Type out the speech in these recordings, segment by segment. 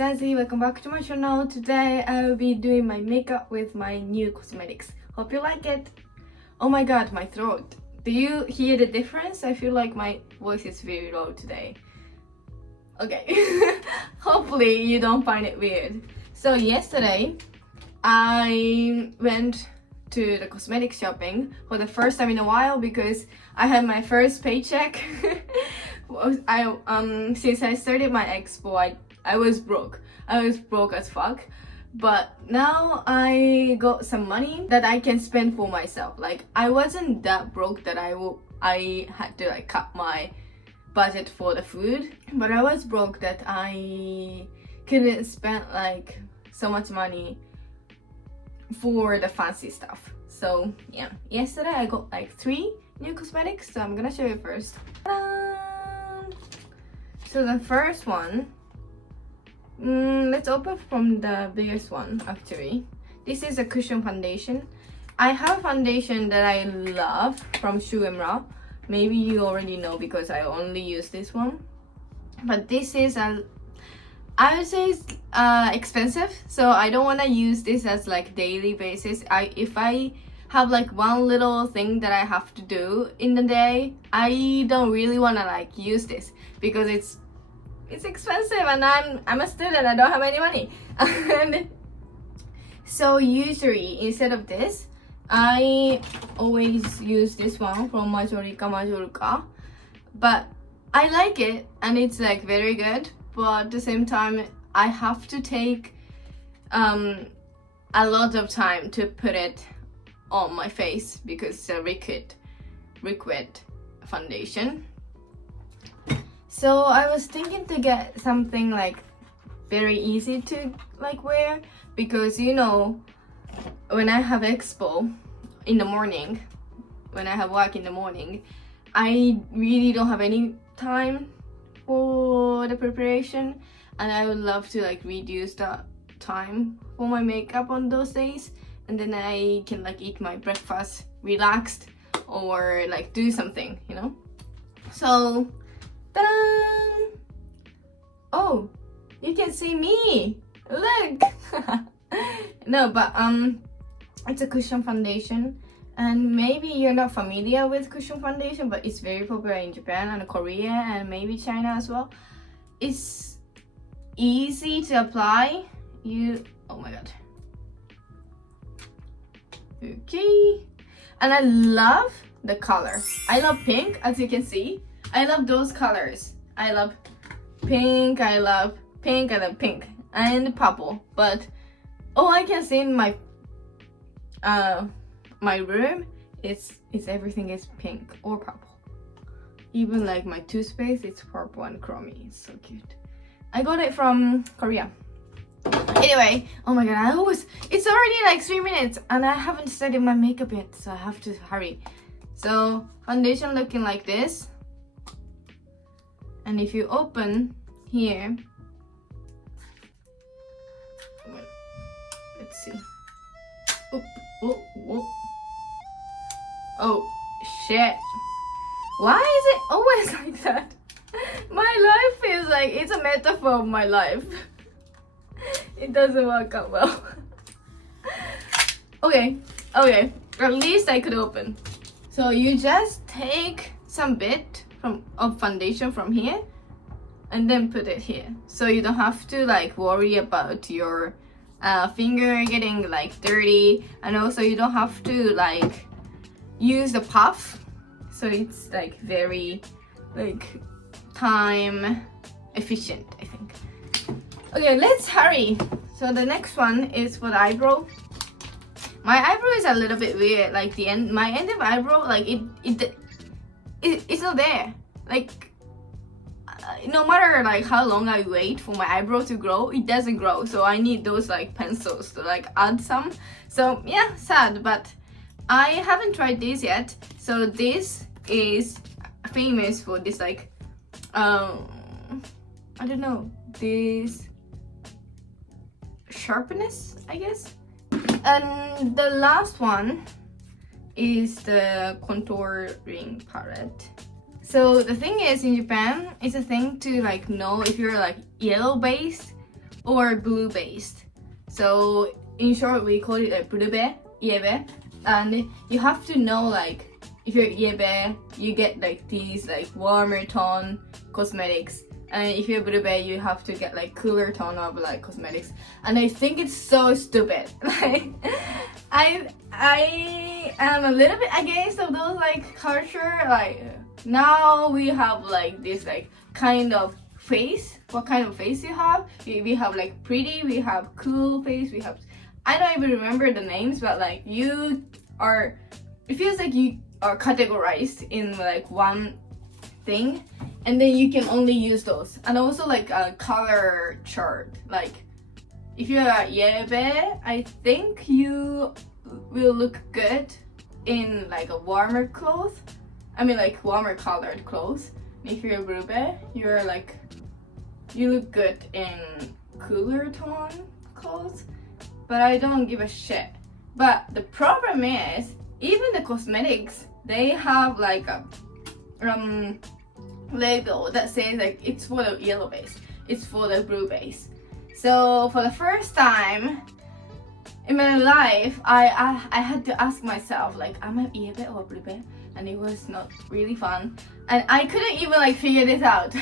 Zazie, welcome back to my channel. Today I will be doing my makeup with my new cosmetics. Hope you like it. Oh my god, my throat. Do you hear the difference? I feel like my voice is very low today. Okay, hopefully you don't find it weird. So yesterday I went to the cosmetic shopping for the first time in a while because I had my first paycheck. Since I started my expo, I was broke. I was broke as fuck. But now I got some money that I can spend for myself. Like, I wasn't that broke that I had to like cut my budget for the food, but I was broke that I couldn't spend like so much money for the fancy stuff. So yeah, yesterday I got like 3 new cosmetics, so I'm gonna show you first. Ta-da! So the first one, let's open from the biggest one actually. This is a cushion foundation. I have a foundation that I love from Grwm. Maybe you already know because I only use this one. But this is I would say it's expensive, so I don't want to use this as like daily basis. If I have like one little thing that I have to do in the day, I don't really want to like use this because it's expensive and I'm a student, I don't have any money. And so usually instead of this, I always use this one from Majorika. But I like it and it's like very good, but at the same time I have to take a lot of time to put it on my face because it's a liquid foundation. So I was thinking to get something like very easy to like wear because you know when I have expo in the morning, when I have work in the morning, I really don't have any time for the preparation and I would love to like reduce the time for my makeup on those days, and then I can like eat my breakfast relaxed or like do something, you know. So ta-da! Oh, you can see me, look. No, but it's a cushion foundation, and maybe you're not familiar with cushion foundation, but it's very popular in Japan and Korea and maybe China as well. It's easy to apply. Oh my god. Okay, and I love the color. I love pink, as you can see. I love those colors. I love pink, I love pink, and purple. But all I can see in my my room is everything is pink or purple. Even like my toothpaste, it's purple and chromy. It's so cute. I got it from Korea. Anyway, oh my god, it's already like 3 minutes and I haven't started my makeup yet, so I have to hurry. So foundation looking like this, and if you open here, let's see. Oh shit, why is it always like that? My life is like, it's a metaphor of my life. It doesn't work out well. Okay, at least I could open. So you just take some bit of foundation from here and then put it here, so you don't have to like worry about your finger getting like dirty, and also you don't have to like use the puff, so it's like very like time efficient, I think. Okay, let's hurry. So the next one is for the eyebrow. My eyebrow is a little bit weird, like my end of eyebrow, like it's not there. Like no matter like how long I wait for my eyebrow to grow, it doesn't grow. So I need those like pencils to like add some. So yeah, sad, but I haven't tried this yet. So this is famous for this like I don't know, this sharpness, I guess. And the last one is the contouring palette. So the thing is, in Japan, it's a thing to like know if you're like yellow based or blue based. So in short, we call it a brube, yebe, and you have to know like if you're yebe, you get like these like warmer tone cosmetics, and if you're brube, you have to get like cooler tone of like cosmetics. And I think it's so stupid. Like I am a little bit against of those like culture. Like now we have like this like kind of face. What kind of face you have? We have like pretty, we have cool face, we have, I don't even remember the names, but like you are, it feels like you are categorized in like one thing, and then you can only use those. And also like a color chart, like if you're a yebe, I think you will look good in like a warmer clothes, I mean like warmer colored clothes. If you're a brube, you're like, you look good in cooler tone clothes, but I don't give a shit. But the problem is, even the cosmetics, they have like a label that says like it's for the yellow base, it's for the blue base. So for the first time in my life, I had to ask myself like, am I yebe or brube? And it was not really fun, and I couldn't even like figure this out.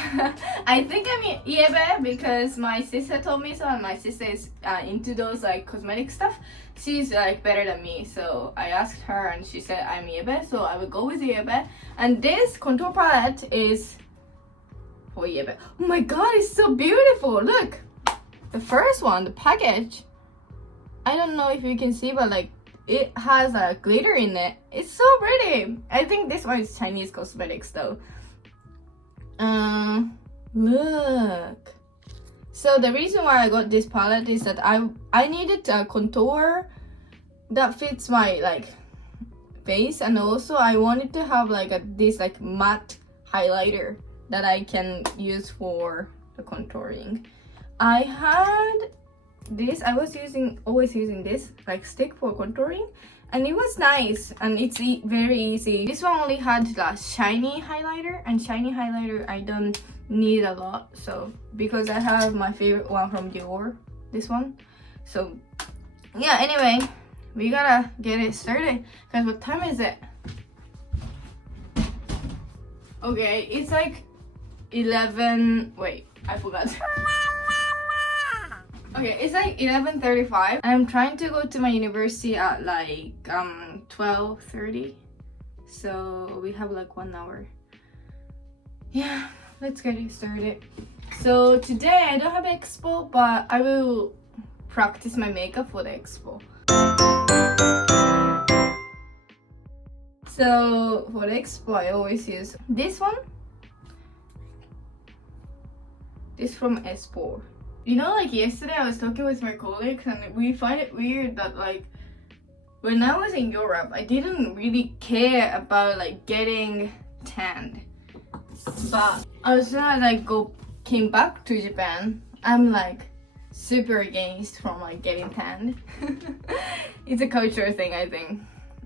I think I'm yebe because my sister told me so, and my sister is into those like cosmetic stuff. She's like better than me, so I asked her and she said I'm yebe, so I would go with yebe. And this contour palette is for yebe. Oh my god, it's so beautiful. Look, the first one, the package, I don't know if you can see, but like it has a glitter in it. It's so pretty. I think this one is Chinese cosmetics though. Look. So the reason why I got this palette is that I needed a contour that fits my like face, and also I wanted to have like this like matte highlighter that I can use for the contouring. I had this, I was always using this like stick for contouring, and it was nice and it's very easy. This one only had the shiny highlighter, and shiny highlighter I don't need a lot, so because I have my favorite one from Dior, this one. So yeah, anyway, we gotta get it started because what time is it? Okay, it's like 11, wait, I forgot. Okay, it's like 11:35. I'm trying to go to my university at like 12:30. So we have like 1 hour. Yeah, let's get it started. So today I don't have expo, but I will practice my makeup for the expo. So for the expo I always use this one. This from Expo. You know, like yesterday I was talking with my colleagues and we find it weird that like when I was in Europe, I didn't really care about like getting tanned. But as soon as I came back to Japan, I'm like super against from like getting tanned. It's a culture thing, I think.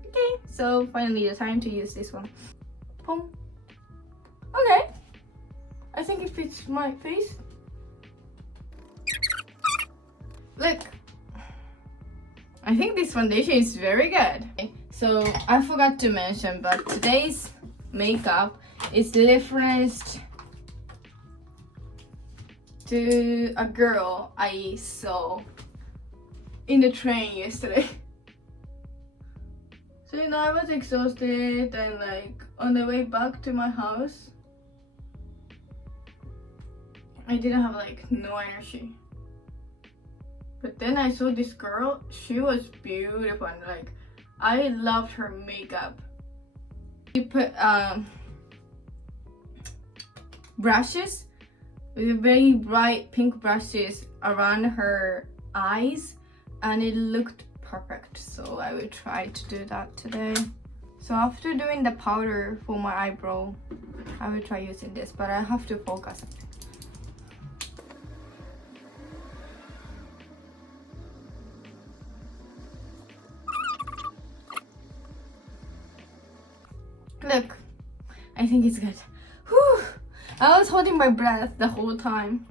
Okay, so finally the time to use this one. Boom. Okay, I think it fits my face. Look, I think this foundation is very good. So I forgot to mention, but today's makeup is referenced to a girl I saw in the train yesterday. So you know, I was exhausted and like on the way back to my house, I didn't have like no energy. But then I saw this girl, she was beautiful and like I loved her makeup. She put brushes, with very bright pink brushes around her eyes, and it looked perfect. So I will try to do that today. So after doing the powder for my eyebrow, I will try using this, but I have to focus. Look, I think it's good. Whew. I was holding my breath the whole time.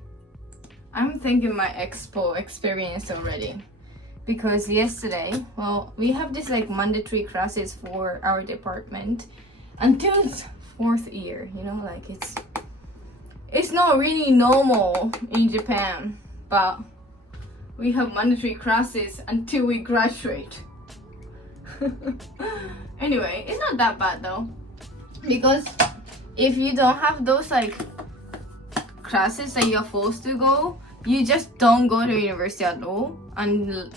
I'm thinking my expo experience already. Because yesterday, well, we have this like mandatory classes for our department until 4th year, you know, like it's not really normal in Japan, but we have mandatory classes until we graduate. Anyway, it's not that bad though, because if you don't have those like classes that you're forced to go, you just don't go to university at all. And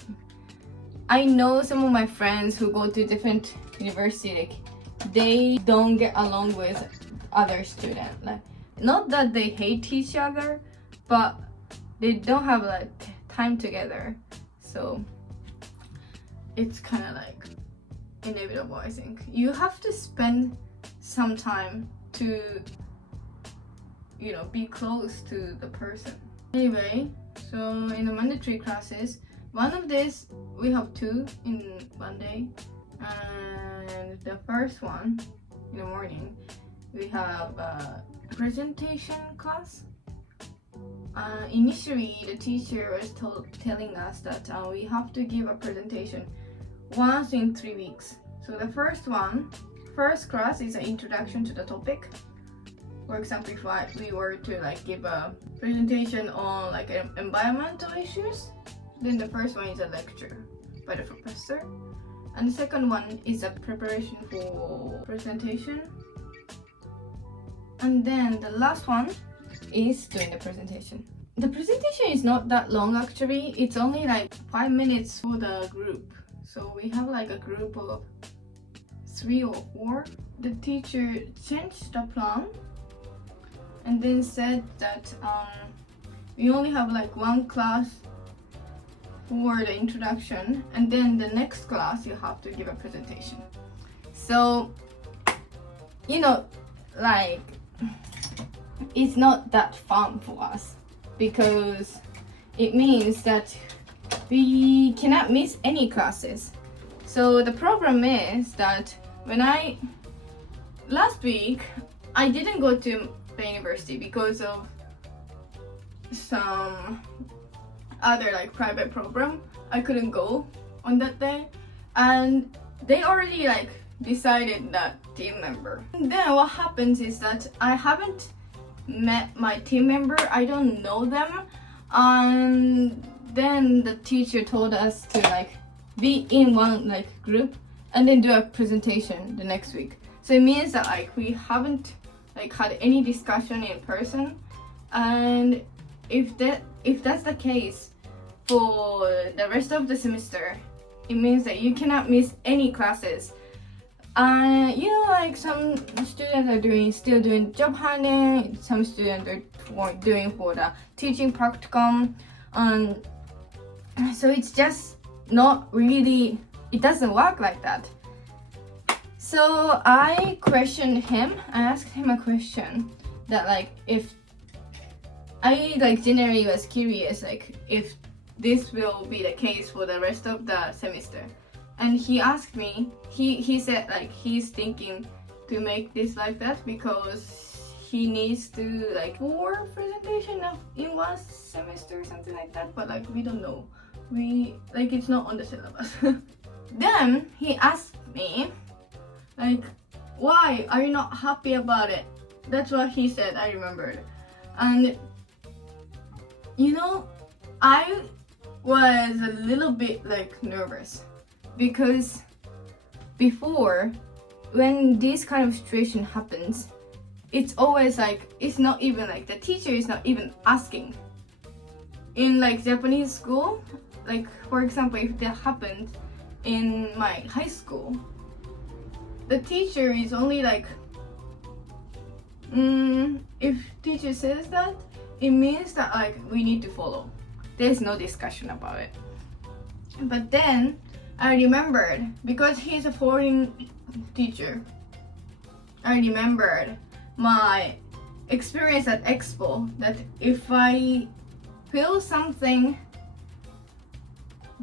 I know some of my friends who go to different university, like, they don't get along with other students. Like, not that they hate each other, but they don't have like time together. So it's kind of like inevitable. I think you have to spend some time to, you know, be close to the person. Anyway, so in the mandatory classes, one of these we have 2 in one day, and the first one in the morning we have a presentation class. Initially the teacher was telling us that we have to give a presentation once in 3 weeks. So the first class is an introduction to the topic. For example, if we were to like give a presentation on like environmental issues, then the first one is a lecture by the professor, and the second one is a preparation for presentation, and then the last one is doing the presentation. The presentation is not that long actually. It's only like 5 minutes for the group. So we have like a group of 3 or 4. The teacher changed the plan and then said that we only have like 1 class for the introduction, and then the next class you have to give a presentation. So, you know, like, it's not that fun for us because it means that we cannot miss any classes. So the problem is that last week I didn't go to the university because of some other like private program. I couldn't go on that day, and they already like decided that team member. And then what happens is that I haven't met my team member, I don't know them, and then the teacher told us to like be in one like group and then do a presentation the next week. So it means that like we haven't like had any discussion in person, and if that's the case for the rest of the semester, it means that you cannot miss any classes. You know, like some students are still doing job hunting, some students are doing for the teaching practicum, so it's just not really, it doesn't work like that. So I questioned him. I asked him a question that like, if I like generally was curious like if this will be the case for the rest of the semester, and he asked me, he said like he's thinking to make this like that because he needs to like 4 presentation in 1 semester or something like that, but like we don't know, we like it's not on the syllabus. Then he asked me like, why are you not happy about it? That's what he said, I remembered. And you know, I was a little bit like nervous because before, when this kind of situation happens, it's always like, it's not even like the teacher is not even asking. In like Japanese school, like for example, if that happened in my high school, the teacher is only like, if teacher says that, it means that like we need to follow. There's no discussion about it. But then I remembered, because he's a foreign teacher, I remembered my experience at Expo, that if I feel something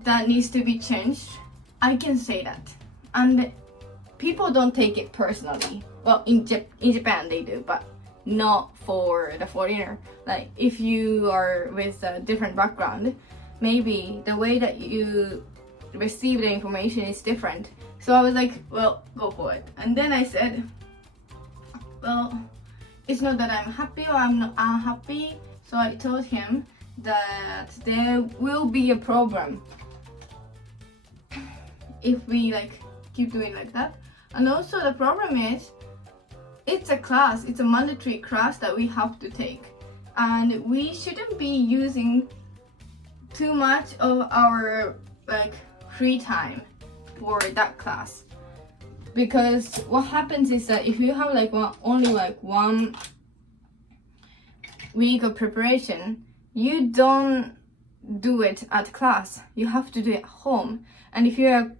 that needs to be changed, I can say that. And people don't take it personally. Well, in Japan they do, but not for the foreigner. Like if you are with a different background, maybe the way that you receive the information is different. So I was like, well, go for it. And then I said, well, it's not that I'm happy or I'm not unhappy. So I told him that there will be a problem if we like keep doing like that. And also the problem is, it's a class, it's a mandatory class that we have to take, and we shouldn't be using too much of our like free time for that class. Because what happens is that if you have like only like 1 week of preparation, you don't do it at class, you have to do it at home. And if you're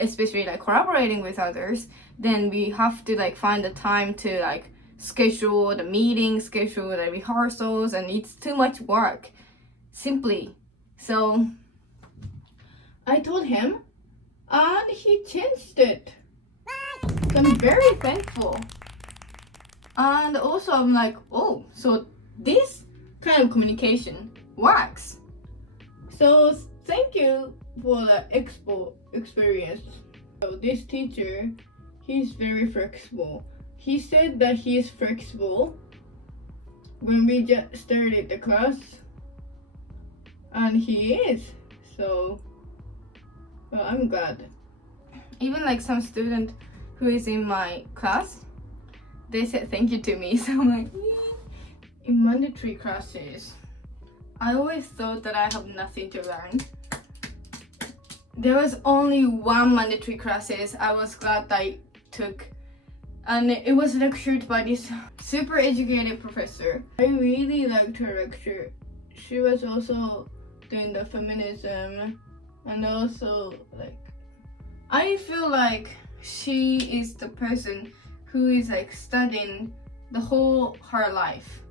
especially like collaborating with others, then we have to like find the time to like schedule the meetings, schedule the rehearsals, and it's too much work simply. So I told him and he changed it. So I'm very thankful. And also I'm like, oh, so this kind of communication works. So thank you for the expo experience. So this teacher, he's very flexible. He said that he is flexible when we just started the class, and he is. So, well, I'm glad. Even like some student who is in my class, they said thank you to me. So I'm like, in mandatory classes, I always thought that I have nothing to learn. There was only 1 mandatory classes I was glad that I took, and it was lectured by this super educated professor. I really liked her lecture. She was also doing the feminism, and also like I feel like she is the person who is like studying the whole her life.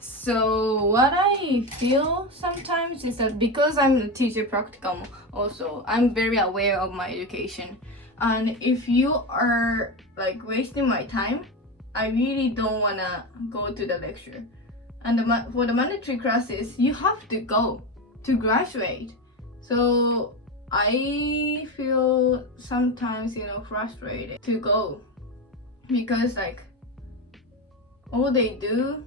So what I feel sometimes is that because I'm a teacher practicum also, I'm very aware of my education. And if you are like wasting my time, I really don't wanna go to the lecture. And for the mandatory classes, you have to go to graduate. So I feel sometimes, frustrated to go, because like all they do,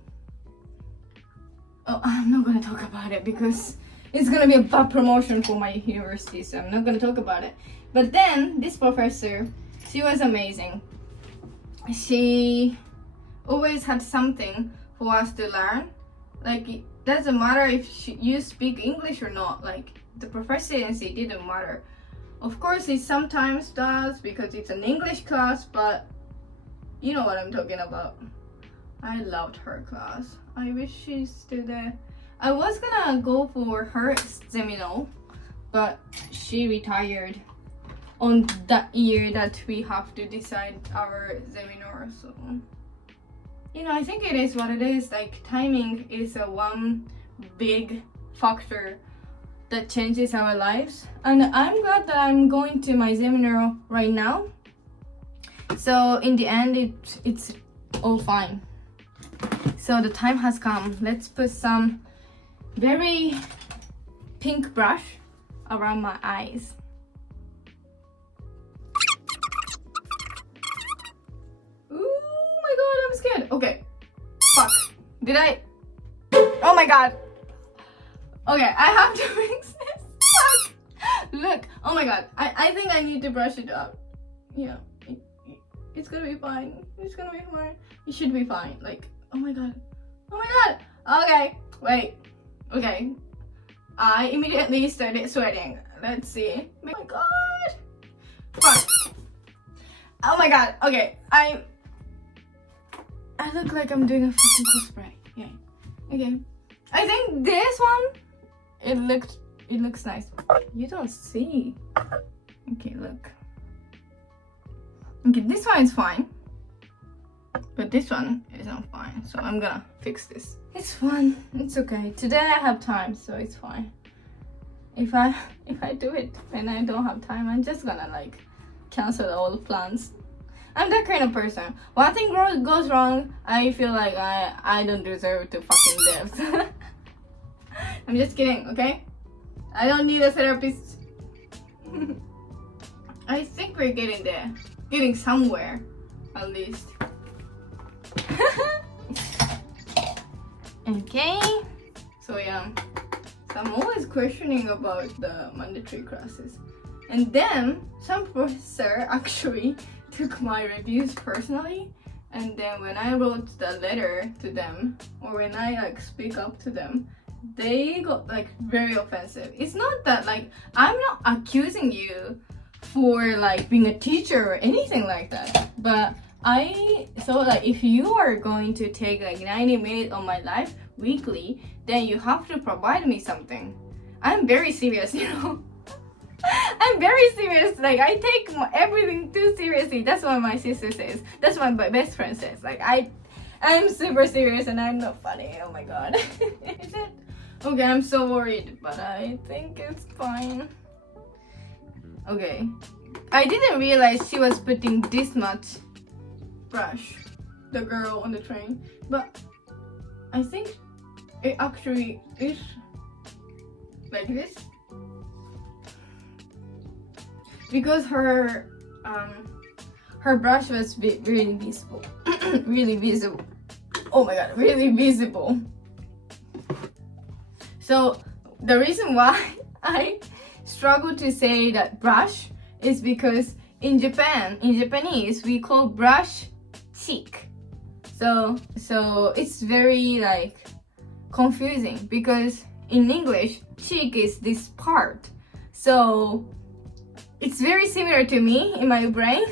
I'm not gonna talk about it because it's gonna be a bad promotion for my university, so I'm not gonna talk about it. But then this professor, she was amazing. She always had something for us to learn. Like it doesn't matter if you speak English or not, like the proficiency didn't matter. Of course it sometimes does because it's an English class, but you know what I'm talking about. I loved her class. I wish she's still there. I was gonna go for her seminar, but she retired on that year that we have to decide our seminar. So, I think it is what it is. Like timing is one big factor that changes our lives. And I'm glad that I'm going to my seminar right now. So in the end, it's all fine. So the time has come. Let's put some very pink brush around my eyes. Oh my god, I'm scared. Okay. Fuck. Did I? Oh my god. Okay, I have to fix this. Fuck. Look. Oh my god. I think I need to brush it up. Yeah. It's gonna be fine. It's gonna be fine. It should be fine. Like, oh my god. Oh my god. Okay. Wait. Okay. I immediately started sweating. Let's see. Oh my god. Fuck. Oh my god. Okay. I look like I'm doing a fucking cosplay. Yeah. Okay. I think this one, it looks nice. You don't see. Okay, look. Okay, this one is fine. But this one is not fine. So I'm gonna fix this. It's fun. It's okay. Today I have time, so it's fine. If I do it when I don't have time, I'm just gonna like cancel all the plans. I'm that kind of person. One thing goes wrong, I feel like I don't deserve to fucking live. I'm just kidding, okay? I don't need a therapist. I think we're getting there. Getting somewhere, at least. Okay. So yeah. So I'm always questioning about the mandatory classes. And then some professor actually took my reviews personally. And then when I wrote the letter to them, or when I like speak up to them, they got like very offensive. It's not that like I'm not accusing you for like being a teacher or anything like that, but I thought like if you are going to take like 90 minutes of my life weekly, then you have to provide me something. I'm very serious, you know. I'm very serious. Like I take everything too seriously. That's what my sister says. That's what my best friend says. Like I'm super serious and I'm not funny. Oh my god. Is it? Okay, I'm so worried, but I think it's fine. Okay. I didn't realize she was putting this much brush, the girl on the train, but I think it actually is like this. Because her brush was really visible. Really visible. Oh my god, really visible. So the reason why I struggle to say that brush is because in Japanese, we call brush cheek. So it's very like confusing because in English, cheek is this part. So it's very similar to me in my brain.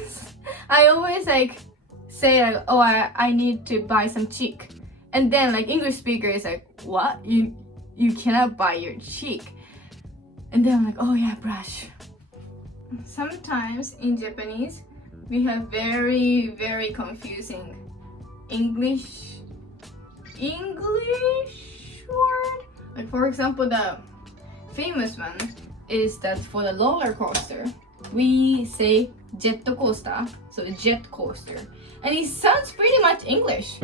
I always like say like, oh, I need to buy some cheek. And then like English speaker is like, what? You cannot buy your cheek. And then I'm like, oh yeah, brush. Sometimes in Japanese, we have very, very confusing English word. Like for example, the famous one is that for the roller coaster, we say jet coaster, so jet coaster. And it sounds pretty much English.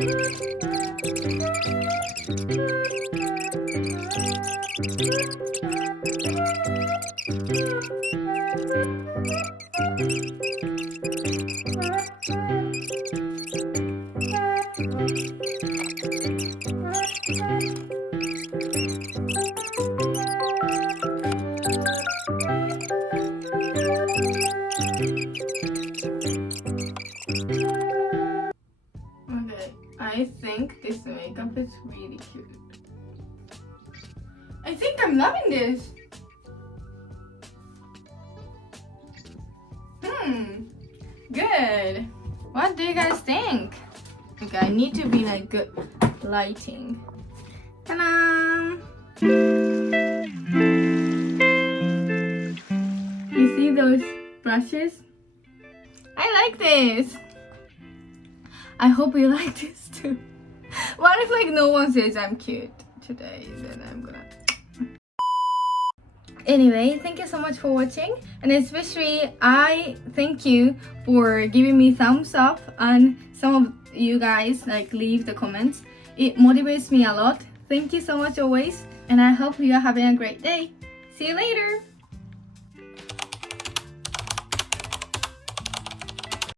Okay, I think this makeup is really cute. I think I'm loving this. Good. What do you guys think? Okay, I need to be like good lighting. Ta-da! You see those brushes? I like this. I hope you like this too. What if like no one says I'm cute today? Then I'm gonna. Anyway, thank you so much for watching, and especially I thank you for giving me thumbs up, and some of you guys like leave the comments. It motivates me a lot. Thank you so much always, and I hope you are having a great day. See you later.